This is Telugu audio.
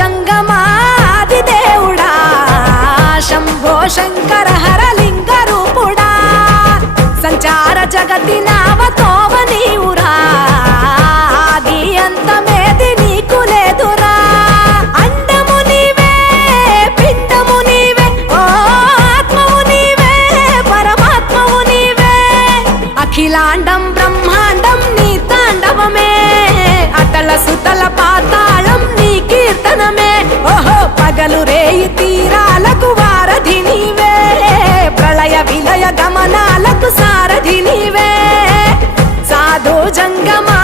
జంగమాది దేవుడా శంభో శంకర హరలింగ రూపుడా సంచార జగతి నావతోవ నీవురా ఆది అంతమేది నీకు లేదురా అండము నీవే పిండము నీవే ఓ ఆత్మవు నీవే పరమాత్మవు నీవే అఖిలాండం బ్రహ్మాండం నీ తాండవమే అతల సుతల పాతాళం నీ కీర్తనమే ఓహో పగలు రేయి తీరాలకు వారధి నీవే ప్రళయ విలయ గమనాలకు సారథి నీవే సాధు జంగమా